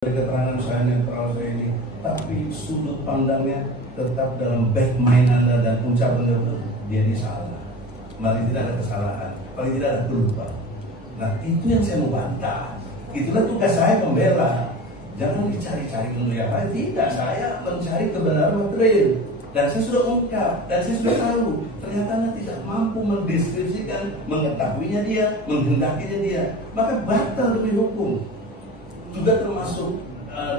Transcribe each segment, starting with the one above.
Dari keterangan saya netral saya ini, tapi sudut pandangnya tetap dalam back mind Anda dan ucapan dia ini salah. Paling tidak ada kesalahan, paling tidak ada kelupaan. Nah itu yang saya mau bantah. Itulah tugas saya membela. Jangan dicari-cari untuk yang lain. Tidak, saya mencari kebenaran material. Dan saya sudah ungkap, dan saya sudah tahu. Ternyata Anda tidak mampu mendeskripsikan, mengetahuinya dia, menghendakinya dia. Maka batal demi hukum. Juga termasuk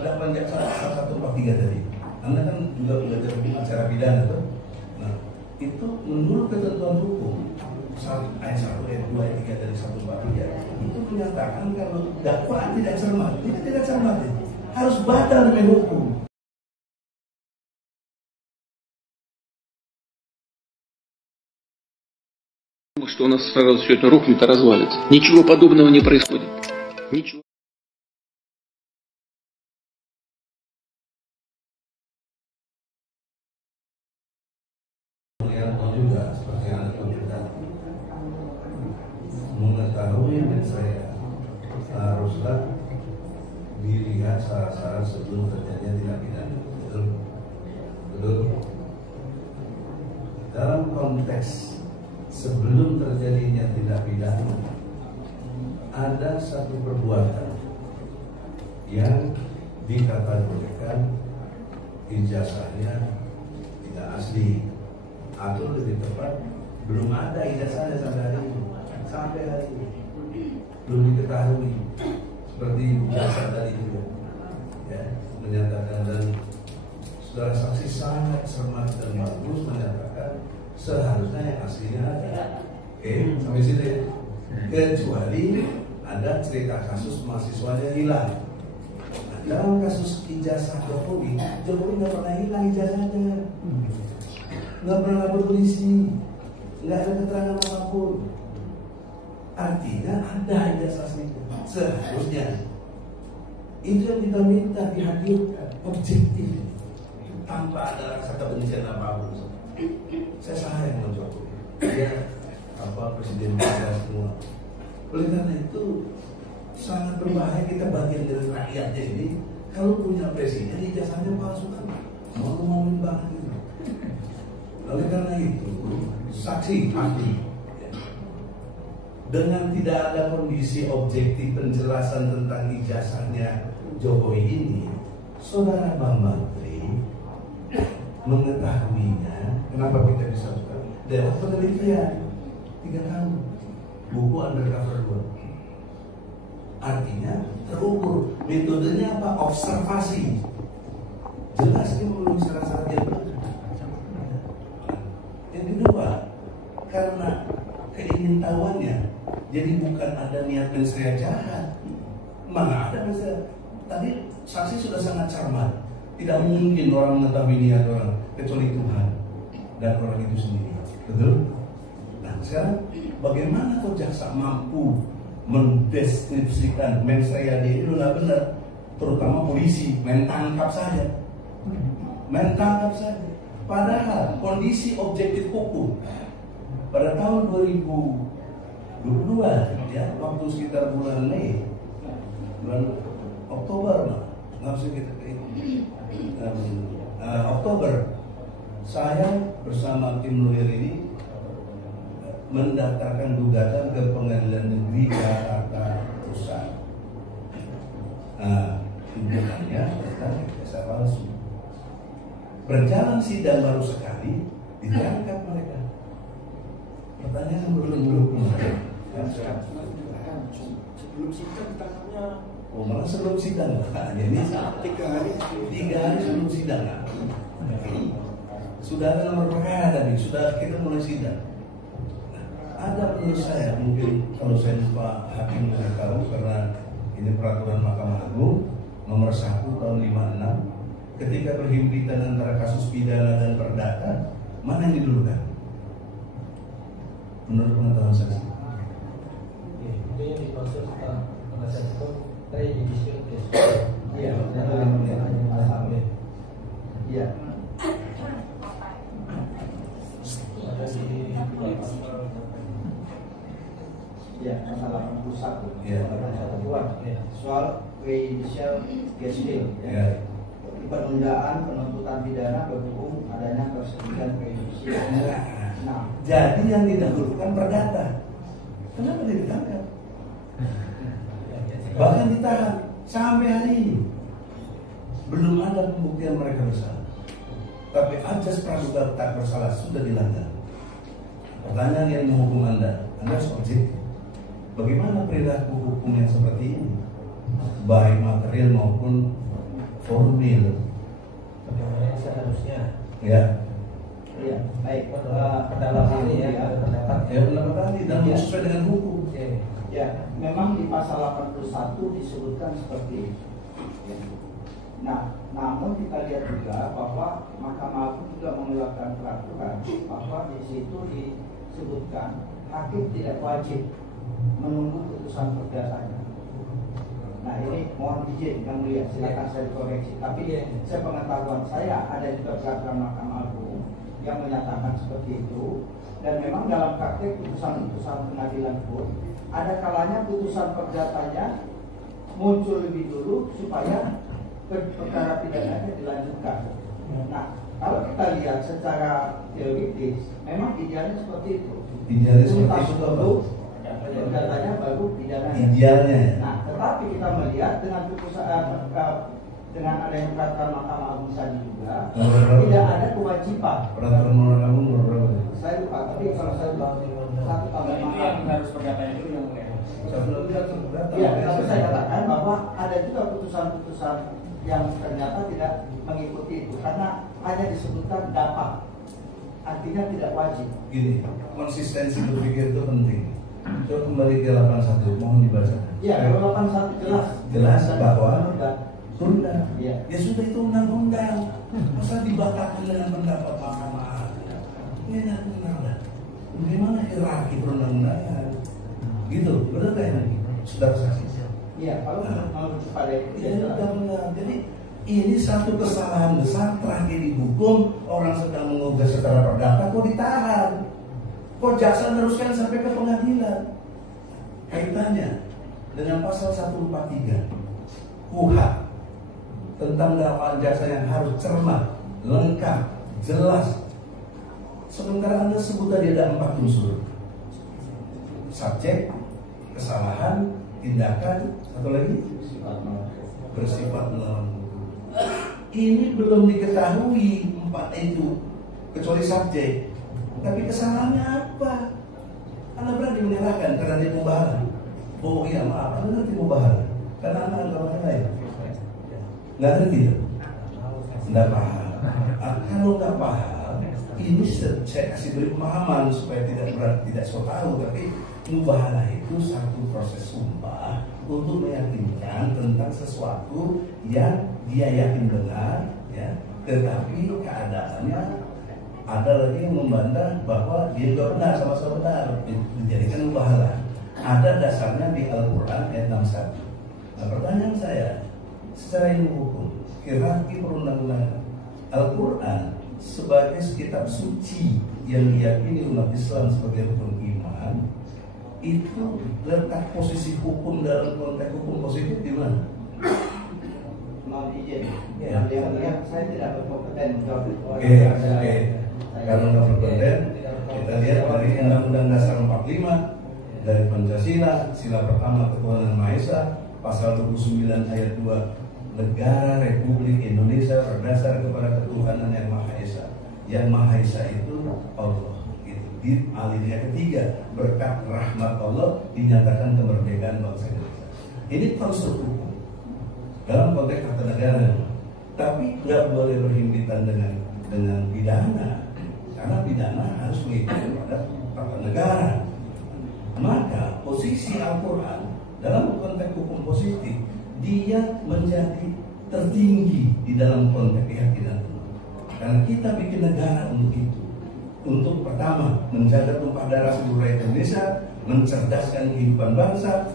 dakwaan jaksa pasal 143 tadi. Anda kan juga belajar acara pidana tuh. Nah, itu menurut ketentuan hukum ayat 1, ayat 2, ayat 3 dari 143 itu menyatakan kalau dakwaan tidak cermat, tidak cermat harus batal demi hukum. Что у нас сразу все это рухнет и развалится. Ничего подобного не происходит. Ничего. Juga seperti yang Anda katakan, mengetahui dan saya haruslah dilihat syarat-syarat sebelum terjadinya tindak pidana. Betul. Dalam konteks sebelum terjadinya tindak pidana ada satu perbuatan yang dikategorikan ijazahnya tidak asli, atau lebih tepat belum ada ijazahnya sampai hari ini belum diketahui, seperti jasa tadi juga ya, menyatakan, dan saudara saksi sangat cermat dan bagus menyatakan seharusnya yang aslinya ada. Sampai sini kecuali ada cerita kasus mahasiswanya hilang. Nah, dalam kasus ijazah Jokowi nggak pernah hilang ijazahnya, nggak pernah lapor polisi, nggak ada keterangan apapun. Artinya ada ijazah aslinya. Seharusnya itu yang kita minta dihadirkan objektif tanpa ada rasa kebencian apapun. Saya sayang sama Jokowi, dia presiden kita semua. Oleh karena itu sangat berbahaya kita bagian dari rakyatnya ini kalau punya presiden ijazahnya palsu kan mau ngomongin banget gitu. Oleh karena itu saksi ahli dengan tidak ada kondisi objektif penjelasan tentang ijazahnya Jokowi ini, saudara Bambang Tri mengetahuinya. Kenapa kita bisa tahu? Dewan penelitian 3 tahun, buku undercover 2. Artinya terukur. Metodenya apa? Observasi. Jelas ini memenuhi syarat-syarat yang benar. Yang kedua, karena keingintahuannya, jadi bukan ada niat mensrea jahat. Mana ada mensrea? Tadi saksi sudah sangat cermat. Tidak mungkin orang mengetahui niat orang kecuali Tuhan dan orang itu sendiri. Betul? Nah sekarang bagaimana kok jaksa mampu mendeskripsikan mensrea dia itu nggak benar, terutama polisi main tangkap saja. Padahal kondisi objektif hukum pada tahun 2022 ya, waktu sekitar bulan Mei, bulan Oktober nggak bisa kita Oktober, saya bersama tim lawyer ini mendaftarkan gugatan ke Pengadilan Negeri Jakarta Pusat. Nah, tujuannya tentang ijazah palsu. Berjalan sidang baru sekali ditangkap mereka. Pertanyaan belum sebelum sidang ditangkapnya. Oh malah sebelum sidang. Jadi 3 hari sebelum sidang. Sudah ada nomor perkara tadi, sudah kita mulai sidang. Ada menurut saya, mungkin kalau saya lupa hakim saya tahu karena ini peraturan Mahkamah Agung nomor 1 tahun 56, ketika berhimpitan antara kasus pidana dan perdata, mana yang didulukan? Menurut pengetahuan saksi. Itu yang dimaksud penasihat hukum prejudicial case. Iya, iya. Ada di ya, pasal 81. Ya. Soal PID judicial gestil, Ya. penundaan penuntutan pidana berhubung adanya perselisihan prejudisial. Nah, Jadi yang didahulukan perdata. Kenapa dia ditangkap? Bahkan ditahan sampai hari ini. Belum ada pembuktian mereka bersalah. Tapi ajas praduga tak bersalah sudah dilanggar. Pertanyaan yang menghukum Anda subjektif. Bagaimana perilaku hukum yang seperti ini? Baik material maupun formil. bagaimana yang seharusnya? Ya. Iya, baik. Pendapat ini ya, pendapat. Ya pendapat tadi dan sesuai dengan hukum. Ya, memang di pasal 81 disebutkan seperti itu. Ya. Nah, namun kita lihat juga bahwa Mahkamah Agung juga mengeluarkan peraturan bahwa di situ disebutkan hakim tidak wajib menunggu putusan perdatanya. Nah ini mohon izin yang mulia, silakan saya dikoreksi. Tapi sepengetahuan saya ada juga peraturan Mahkamah Agung yang menyatakan seperti itu. Dan memang dalam praktek putusan-putusan pengadilan pun ada kalanya putusan perdatanya muncul lebih dulu supaya perkara pidananya dilanjutkan. Nah, kalau kita lihat secara teoritis, memang idealnya seperti itu. Idealnya seperti Tuntas itu dulu, perdatanya baru pidananya. Idealnya. Nah, tetapi kita melihat dengan putusan dengan adanya peraturan Mahkamah Agung tadi juga tidak ada kewajiban. Peraturan Mahkamah Agung berapa? Saya lupa, tapi kalau saya lupa satu tambah harus perdatanya dulu yang mulia. ya, tapi saya katakan bahwa ada juga putusan-putusan yang ternyata tidak mengikuti itu karena hanya disebutkan dapat, artinya tidak wajib. Gini, konsistensi berpikir itu penting. Coba kembali ke 81, mohon dibaca. Ya, kalau 81 jelas. Jelas bahwa tunda. Ya. Ya sudah itu undang-undang. Masa dibatalkan dengan pendapat Mahkamah Agung? Ini tidak benar. Bagaimana hierarki perundang-undangan? Gitu, benar kan ini? Saudara saksi. Iya, kalau menurut pada itu Ya, tidak jelas. benar. Jadi ini satu kesalahan besar tragedi hukum. Orang sedang mengugah secara perdata kok ditahan. Kok jaksa meneruskan sampai ke pengadilan? Kaitannya dengan pasal 143 KUHP tentang dakwaan jaksa yang harus cermat, lengkap, jelas. Sementara Anda sebut tadi ada 4 unsur: subjek, kesalahan, tindakan, satu lagi bersifat melawan hukum. Ini belum diketahui 4 itu kecuali subjek. Tapi kesalahannya apa? Anda berani menyalahkan karena dia mubahalah. Oh iya maaf, Anda ngerti mubahalah karena Anda agama lain. Nggak ngerti itu? Nggak paham. Kalau nggak paham, ini saya kasih beri pemahaman supaya tidak so tahu. Tapi mubahalah itu satu proses sumpah untuk meyakinkan tentang sesuatu yang dia yakin benar, ya. Tetapi keadaannya ada lagi yang membantah bahwa dia juga benar, sama-sama benar, dijadikan mubahalah. Ada dasarnya di Al-Quran ayat 61. Nah, pertanyaan saya, secara ilmu hukum, hierarki perundang-undangan, Al-Quran sebagai kitab suci yang diyakini umat Islam sebagai rukun iman, itu letak posisi hukum dalam konteks hukum positif di mana? Mohon izin. Ya. Yang saya tidak berkompeten menjawab. Oke. Kalau nggak berkonten, kita lihat dari Undang-Undang Dasar 45, dari Pancasila, sila pertama ketuhanan Maha Esa, pasal 29 ayat 2, negara Republik Indonesia berdasar kepada ketuhanan yang Maha Esa. Yang Maha Esa itu Allah. Di alinea ketiga, berkat rahmat Allah dinyatakan kemerdekaan bangsa Indonesia. Ini konstruk hukum dalam konteks tata negara, tapi nggak boleh berhimpitan dengan pidana, karena pidana harus mengikuti pada tata negara. Maka posisi Al-Quran dalam konteks hukum positif dia menjadi tertinggi di dalam konteks keyakinan, karena kita bikin negara untuk itu. Untuk pertama menjaga tumpah darah seluruh rakyat Indonesia, mencerdaskan kehidupan bangsa,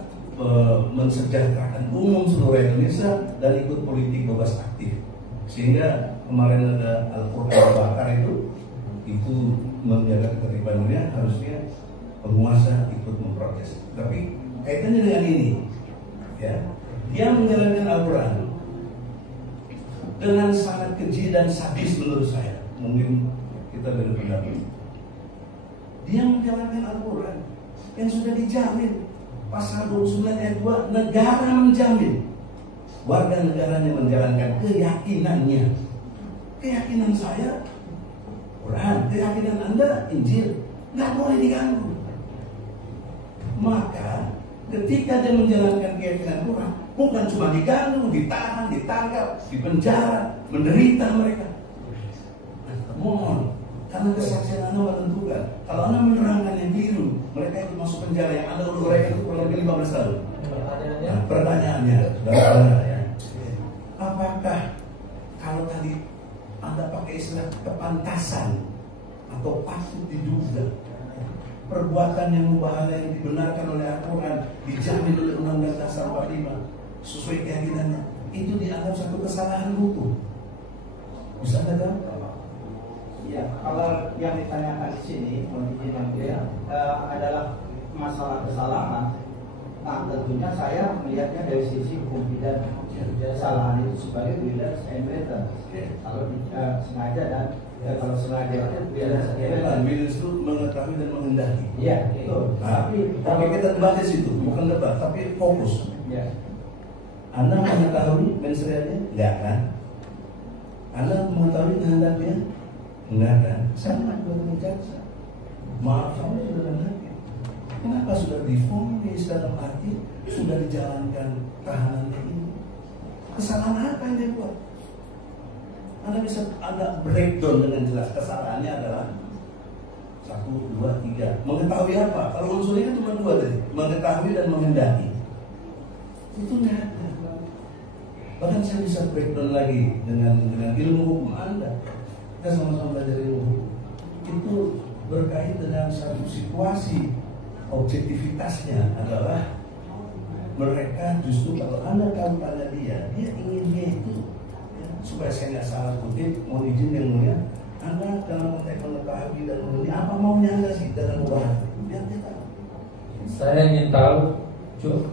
mensejahterakan umum seluruh rakyat Indonesia, dan ikut politik bebas aktif. Sehingga kemarin ada Al-Quran bakar itu menjaga ketertiban dunia, harusnya penguasa ikut memprotes. Tapi kaitannya dengan ini, ya, Dia menjalankan Al-Quran dengan sangat keji dan sadis menurut saya. Mungkin kita beda pendapat. Dia menjalankan Al-Quran yang sudah dijamin. Pasal 29 ayat 2, negara menjamin warga negaranya menjalankan keyakinannya. Keyakinan saya Quran, keyakinan Anda Injil, nggak boleh diganggu. Maka ketika dia menjalankan keyakinan Quran, bukan cuma diganggu, ditahan, ditangkap, dipenjara, menderita mereka. Mohon, karena kesaksian Anda menentukan. Kalau Anda menerangkan yang keliru, mereka itu masuk penjara yang Anda uraikan itu kurang lebih 15 tahun. Nah, pertanyaannya, apakah kalau tadi Anda pakai istilah kepantasan atau patut diduga perbuatan yang membahaya yang dibenarkan oleh Al-Quran, dijamin oleh Undang-Undang Dasar 45 sesuai keyakinannya, itu dianggap satu kesalahan hukum? Bisa Anda tahu? Ya, kalau yang ditanyakan di sini, adalah masalah kesalahan. Nah, tentunya saya melihatnya dari sisi hukum pidana. Kesalahan itu sebagai willens and waiters. Kalau sengaja dan kalau sengaja itu willens itu mengetahui dan menghendaki. Iya, betul. Nah, tapi kita debat di situ, bukan debat, tapi fokus. Ya. Anda mengetahui mensreanya? Enggak kan? Anda mengetahui kehendaknya? Enggak kan? Sama dengan jaksa. Maaf, kamu sudah menghendaki. Kenapa sudah divonis dalam arti sudah dijalankan tahanannya ini? Kesalahan apa yang dia buat? Anda bisa ada breakdown dengan jelas. Kesalahannya adalah 1, 2, 3. Mengetahui apa? Kalau unsurnya cuma 2 tadi. Mengetahui dan menghendaki. Itu enggak ada. Bahkan saya bisa breakdown lagi dengan ilmu hukum Anda. Kita sama-sama belajar ilmu hukum. Itu berkait dengan satu situasi. Objektivitasnya adalah mereka justru kalau Anda tahu tanya dia inginnya itu ya, supaya saya nggak salah kutip, mau izin yang mulia, Anda dalam konteks mengetahui dan mengerti apa maunya Anda sih dalam membahas biar dia tahu. Saya ingin tahu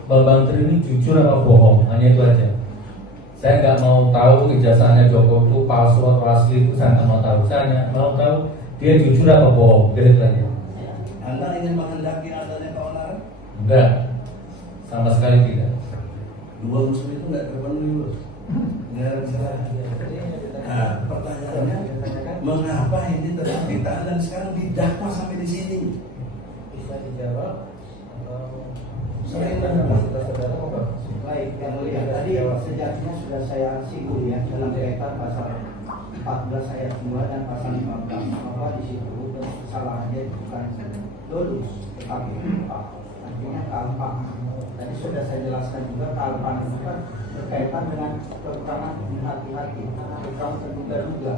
Bambang Tri ini jujur apa bohong, hanya itu aja. Saya nggak mau tahu ijazahnya Joko itu palsu atau asli, itu saya nggak mau tahu. Saya hanya mau tahu dia jujur apa bohong, gitu aja. Anda ingin menghendaki adanya keonaran? Enggak, sama sekali tidak. 2 unsur itu nggak terpenuhi, bos. Nggak ada masalah. Nah, pertanyaannya, mengapa ini tetap ditahan dan sekarang didakwa sampai di sini? Bisa dijawab. Saya Baik, yang mulia, tadi sejatinya sudah saya singgung ya dalam kaitan pasal 14 ayat 2 dan pasal 15 bahwa di situ kesalahannya bukan lulus tetapi artinya kalpa. Tadi sudah saya jelaskan juga kalpa itu kan berkaitan dengan kekurangan hati-hati, kekurangan terduga-duga.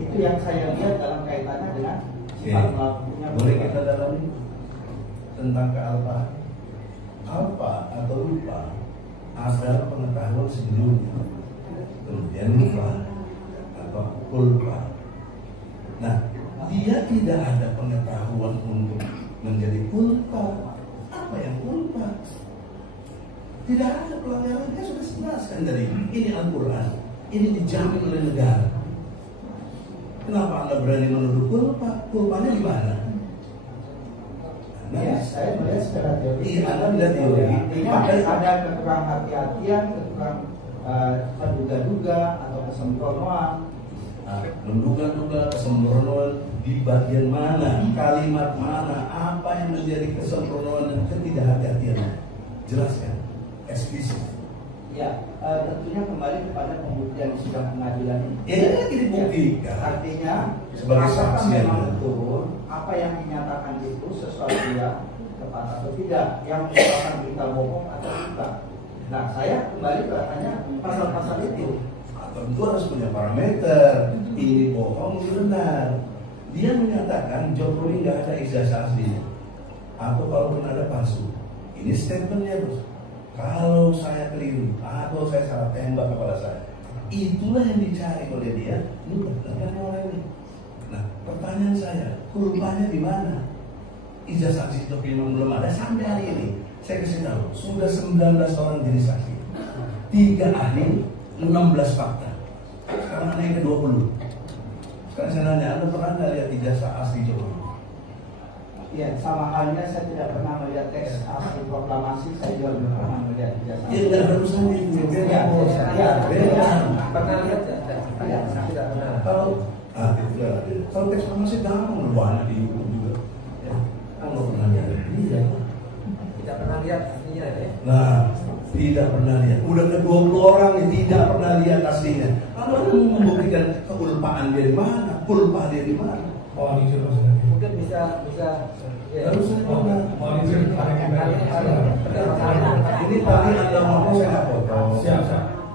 Itu yang saya lihat dalam kaitannya dengan sifat pelakunya. Boleh kita dalami tentang kealpaan? Alpa atau lupa adalah pengetahuan sebelumnya, kemudian lupa atau kulpa. Nah, dia tidak ada pengetahuan untuk menjadi kulpa. Apa yang kulpa? Tidak ada pelanggaran. Dia sudah jelaskan dari ini Al-Quran, ini dijamin oleh negara. Kenapa Anda berani menuduh kulpa? Kulpanya di mana? Ya, saya melihat secara teori. Anda melihat teori. Ada kekurang hati-hatian, kekurang terduga-duga atau kesembronoan. Nah, menduga-duga kesembronoan di bagian mana, kalimat mana, apa yang menjadi kesembronoan dan ketidakhati-hatian? Jelaskan, eksplisit. Ya, tentunya kembali kepada pembuktian di sidang pengadilan ini. Ya, ini dibuktikan. Artinya, sebagai apakah saksi memang Anda betul apa yang dinyatakan itu sesuatu yang tepat atau tidak, yang merupakan berita bohong atau tidak. Nah, saya kembali ke hanya pasal-pasal itu. Tentu harus punya parameter. Ini bohong, ini benar. Dia menyatakan Jokowi nggak ada ijazah aslinya, atau kalaupun ada palsu. Ini statementnya, bos. Kalau saya keliru atau saya salah tembak kepala saya, itulah yang dicari oleh dia. Ini benar orang ini. Nah, pertanyaan saya, kulpanya di mana? Ijazah saksi Jokowi memang belum ada sampai hari ini. Saya kasih tahu, sudah 19 orang jadi saksi. 3 ahli, 16 fakta. Sekarang naik ke 20. Sekarang saya nanya, Anda pernah nggak lihat ijazah asli Jokowi? Ya, sama halnya saya tidak pernah melihat teks asli proklamasi, saya juga belum pernah melihat ijazah. Ya, nggak ada urusan itu. Ya, pernah lihat ya? Tidak pernah. Kalau kalau teks proklamasi gampang, banyak di YouTube juga. Ya, kalau pernah lihat, iya. Tidak pernah lihat aslinya ya? Nah, tidak pernah lihat. Udah ke 20 orang yang tidak pernah lihat aslinya. Lalu Anda membuktikan keulpaan dia di mana, pulpa dia di mana? Oh, ini maksudnya. Mungkin bisa ya. Harus Mau izin ini tadi Anda ngomong saya nggak potong. siap.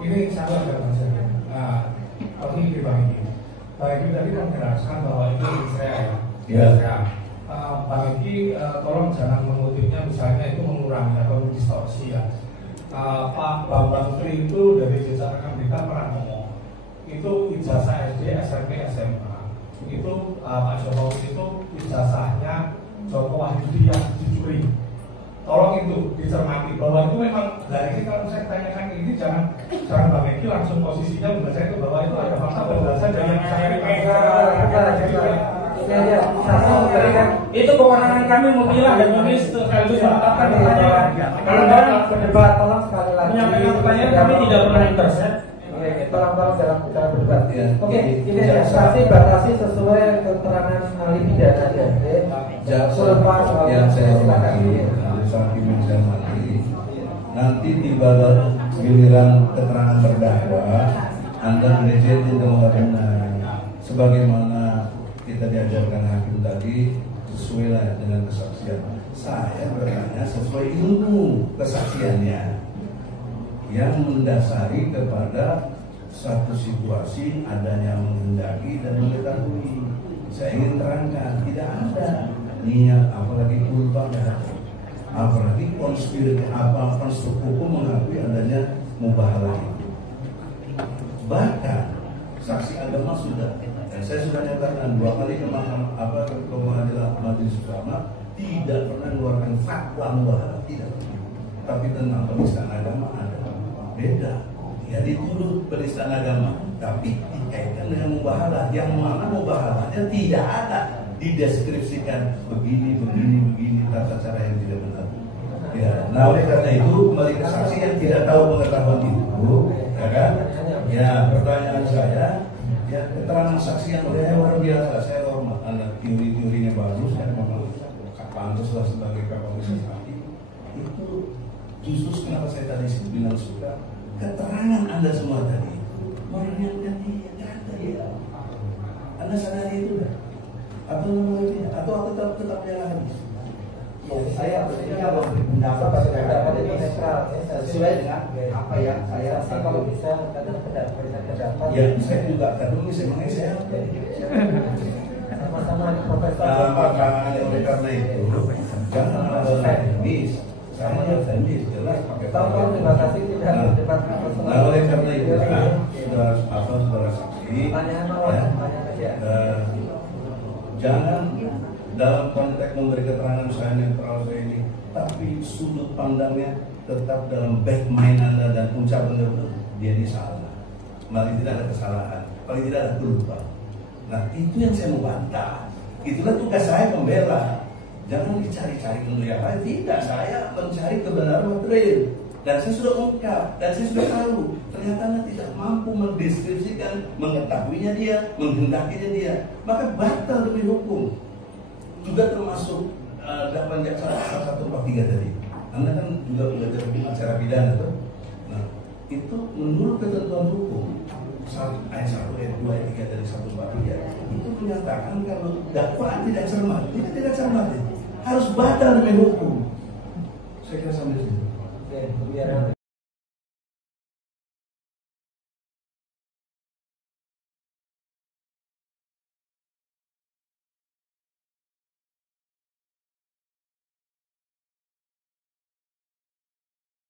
Ini satu aja Mas. Nah, kalau ini Bang Iki. Bang Iki tadi kan menjelaskan bahwa itu saya ya. Iya. Ya. Bang Iki tolong jangan mengutipnya misalnya itu mengurangi atau mendistorsi ya. Pak Bambang Tri itu dari jejak rekam kita pernah ngomong itu ijazah SD, SMP, SMA itu Pak Jokowi itu ijazahnya Joko Wahyudi yang dicuri. Tolong itu dicermati bahwa itu memang dari ini kalau saya tanyakan ini jangan Bang Eki langsung posisinya membaca itu bahwa itu ada fakta penjelasan dari yang saya Itu kewenangan kami memilah dan menulis sekaligus menetapkan pertanyaan. Kalau dalam berdebat, tolong sekali lagi menyampaikan pertanyaan kami tidak pernah intercept. Tolong jangan berdebat. Ya. Oke, ini batasi sesuai keterangan ahli pidana ya. Jaksa yang saya hormati, Hakim yang saya hormati, nanti di babak giliran keterangan terdakwa, Anda melihat itu nggak benar. Sebagaimana kita diajarkan hakim tadi, sesuai dengan kesaksian. Saya bertanya sesuai ilmu kesaksiannya yang mendasari kepada satu situasi adanya menghendaki dan mengetahui. Saya ingin terangkan, tidak ada niat apalagi kulpa, apalagi konspirasi konstruk hukum mengakui adanya mubahalah itu. Bahkan saksi agama sudah, dan saya sudah nyatakan 2 kali ke pengadilan majelis ulama tidak pernah mengeluarkan fatwa mubahalah, tidak. Tapi tentang penistaan agama ada. Beda. Ya dituduh penistaan agama, tapi dikaitkan dengan mubahalah. Yang mana mubahalahnya tidak ada, dideskripsikan begini tata cara yang tidak benar. Ya, nah oleh karena itu kembali ke saksi yang tidak tahu pengetahuan itu, ya kan? Ya pertanyaan saya, ya keterangan saksi yang luar biasa, saya hormat. Anak teori-teorinya bagus, dan memang pantaslah sebagai kapolres saksi. Itu justru kenapa saya tadi bilang suka keterangan Anda semua tadi orang yang tadi kata dia, Anda sadari itu kan? Atau tetap jalan habis? Saya berpikir pendapat itu netral, sesuai dengan apa yang saya kalau bisa kadang pendapat. Ya saya juga kadang memang saya sama-sama profesor. Makanya oleh karena itu jangan ada teknis. Sama yang teknis jelas pakai Tahu terima kasih tidak berdebat personal. Nah oleh karena itu saudara saksi, jangan dalam konteks memberi keterangan saya netral saya ini, tapi sudut pandangnya tetap dalam back mind Anda dan ucapan dia ini salah. Paling tidak ada kesalahan, paling tidak ada kelupaan. Nah itu yang saya mau bantah. Itulah tugas saya membela. Jangan dicari-cari kemuliaan lain. Tidak, saya mencari kebenaran material. Dan saya sudah ungkap, dan saya sudah tahu. Ternyata Anda tidak mampu mendeskripsikan, mengetahuinya dia, menghendakinya dia. Maka batal demi hukum. Juga termasuk dakwaan jaksa pasal 143 tadi. Anda kan juga belajar acara pidana tuh. Nah, itu menurut ketentuan hukum ayat 1, ayat 2, ayat 3 dari 143 itu menyatakan kalau dakwaan tidak cermat, tidak cermat harus batal demi hukum. Saya kira sampai di sini. Oke, biar